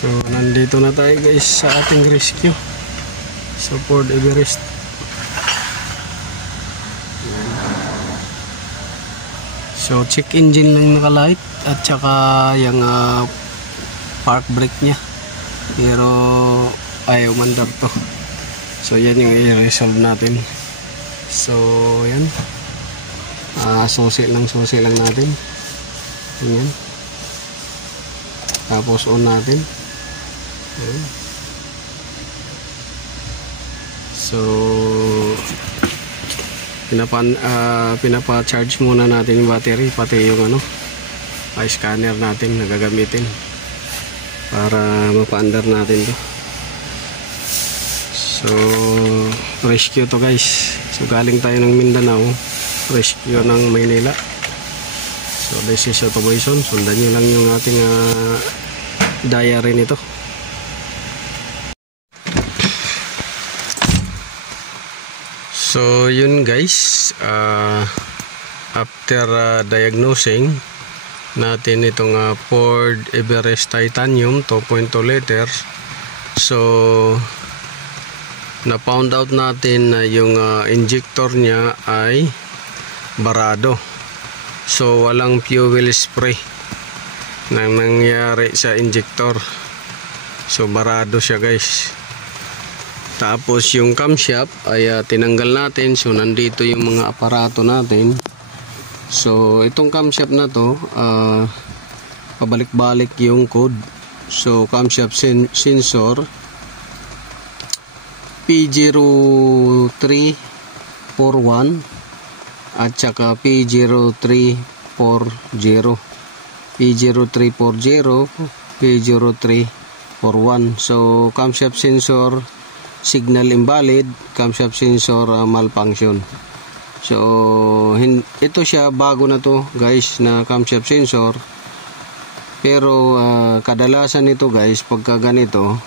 So nandito na tayo guys sa ating rescue sa Ford Everest. So check engine lang nakalight at saka yung park brake nya, pero ayaw mandar to. So yan yung i-resolve natin. So yan, susi lang natin yan. Tapos on natin. Ayan. So pinapa-charge muna natin yung battery, pati yung scanner natin na gagamitin para mapa-under natin to. So rescue to guys. So galing tayo ng Mindanao, rescue ng Maynila. So this is Autoboyson. Sundan nyo lang yung ating diary nito. So yun guys, after diagnosing natin itong Ford Everest Titanium 2.2 liters, so na found out natin na yung injector niya ay barado. So walang fuel spray nang nangyari sa injector. So barado siya guys. Tapos yung camshaft ay tinanggal natin. So nandito yung mga aparato natin. So itong camshaft na to, pabalik-balik yung code. So camshaft sensor P0341 at saka P0340, P0341. So camshaft sensor signal invalid, camshaft sensor malfunction. So ito siya, bago na to guys na camshaft sensor, pero kadalasan nito guys pagka ganito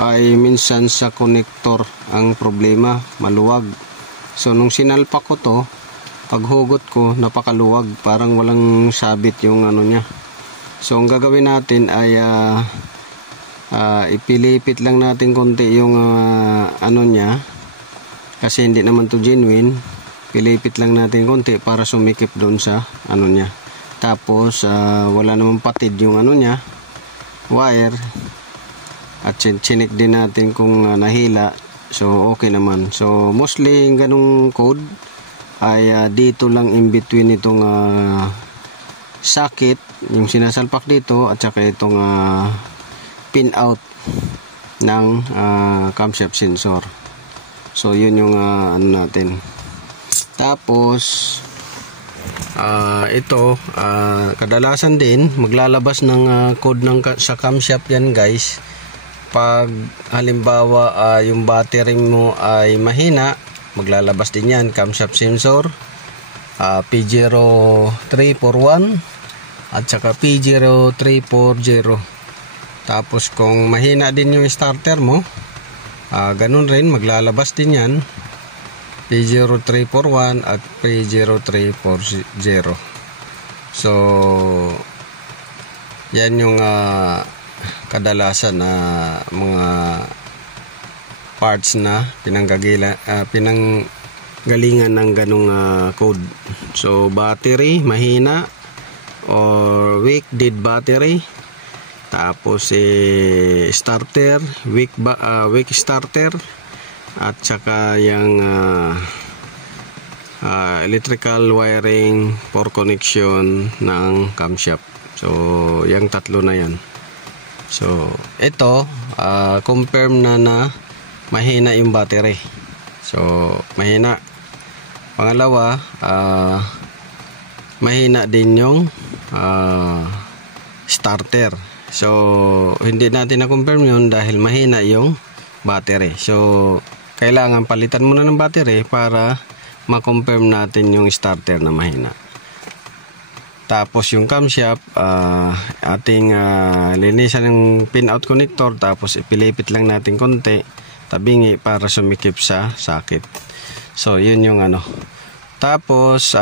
ay minsan sa connector ang problema, maluwag. So nung sinalpak ko to, paghugot ko napakaluwag, parang walang sabit yung niya. So ang gagawin natin ay ipilipit lang natin konti yung niya, kasi hindi naman to genuine. Pilipit lang natin konti para sumikip doon sa niya. Tapos wala namang patid yung niya, wire, at chinik din natin kung nahila. So okay naman. So mostly yung ganung code ay dito lang in between itong socket, yung sinasalpak dito, at saka itong pin out ng camshaft sensor. So yun yung natin. Tapos ito kadalasan din maglalabas ng code sa camshaft yan guys. Pag halimbawa yung battery mo ay mahina, maglalabas din yan camshaft sensor P0341 at saka P0340. Tapos kung mahina din yung starter mo, ganun rin, maglalabas din yan P0341 at P0340. So yan yung kadalasan na mga parts na pinanggalingan ng ganung code. So battery mahina or weak dead battery. Tapos starter, weak starter, at saka yung electrical wiring for connection ng camshaft. So yung tatlo na yan. So ito confirm na mahina yung battery. So mahina. Pangalawa, mahina din yung starter. So hindi natin na-confirm yun dahil mahina yung battery. So kailangan palitan muna ng battery para ma-confirm natin yung starter na mahina. Tapos yung camshaft, ating linisan ng pin out connector, tapos ipilipit lang natin konti, tabingi para sumikip sa socket. So yun yung Tapos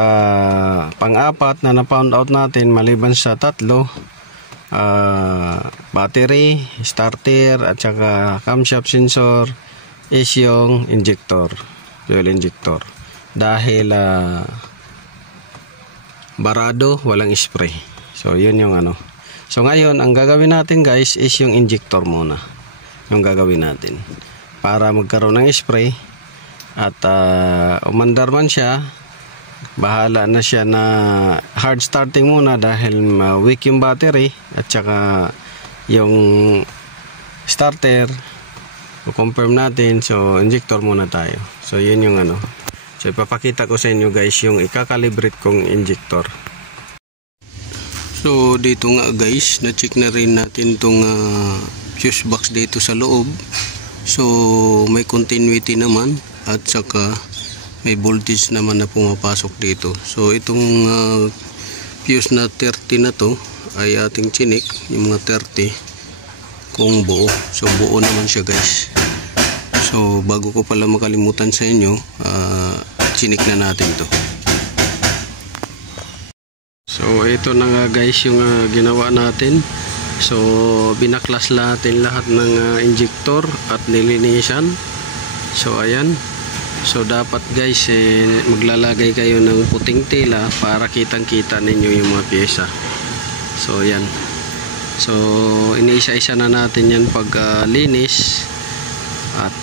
pang-apat na na-found out natin maliban sa tatlo, battery, starter, at saka camshaft sensor is yung injector, fuel injector. Dahil barado, walang spray. So yun yung ano. So ngayon, ang gagawin natin guys is yung injector muna. Yung gagawin natin. Para magkaroon ng spray. At umandar man siya, bahala na siya na hard starting muna dahil weak yung battery. At saka yung starter, confirm natin. So injector muna tayo. So yun yung ano. So ipapakita ko sa inyo guys yung ikakalibrate kong injector. So dito nga guys, na-check na rin natin tong fuse box dito sa loob. So may continuity naman at saka may voltage naman na pumapasok dito. So itong fuse na 30 na to ay ating chinik, yung mga 30 kung buo. So buo naman siya guys. So bago ko pala makalimutan sa inyo, chinik na natin to. So ito na nga guys yung ginawa natin. So binaklas natin lahat ng injector at nilinisan. So ayan. So dapat guys maglalagay kayo ng puting tela para kitang kita ninyo yung mga pyesa. So ayan. So iniisa-isa na natin yan pag linis. At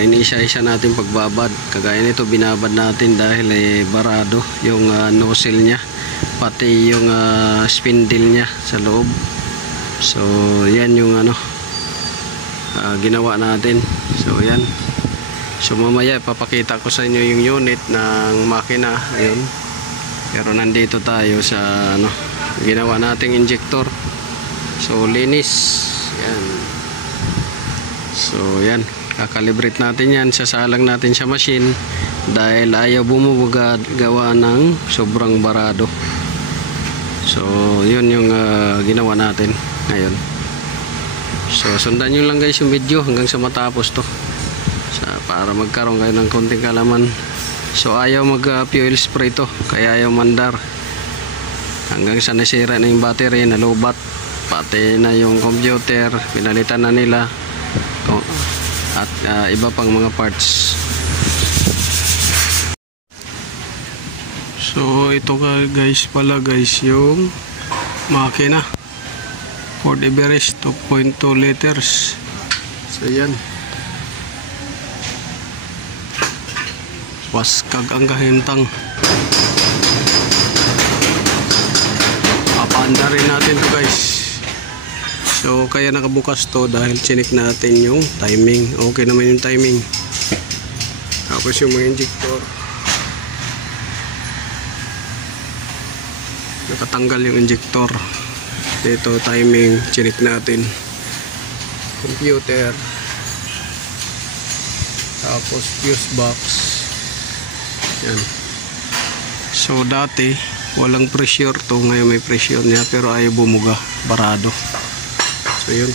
iniisa-isa natin pagbabad. Kagaya nito binabad natin dahil barado yung nozzle nya, pati yung spindle nya sa loob. So yan yung ano ginawa natin. So yan. So mamaya papakita ko sa inyo yung unit ng makina. Ayun. Pero nandito tayo sa ano, ginawa nating injector. So linis. Yan. So yan. Kakalibrate natin yan. Sasalang natin sa machine dahil ayaw bumubuga gawa ng sobrang barado. So yun yung ginawa natin ngayon. So sundan nyo lang guys yung video hanggang sa matapos to, para magkaroon kayo ng konting kalaman. So ayaw mag fuel spray to, kaya ayaw mandar hanggang sa nasira na yung battery, nalubat, pati na yung computer pinalitan na nila at iba pang mga parts. So ito guys pala guys yung makina Ford Everest 2.2 liters. So yan, waskag ang kahintang. Papaanda rin natin to guys. So kaya nakabukas to dahil chinik natin yung timing. Okay naman yung timing. Tapos yung mga injector, nakatanggal yung injector. Dito timing, chinik natin. Computer, tapos fuse box. Yan. So dati walang pressure to, ngayon may pressure niya pero ayaw bumuga, barado. So yun.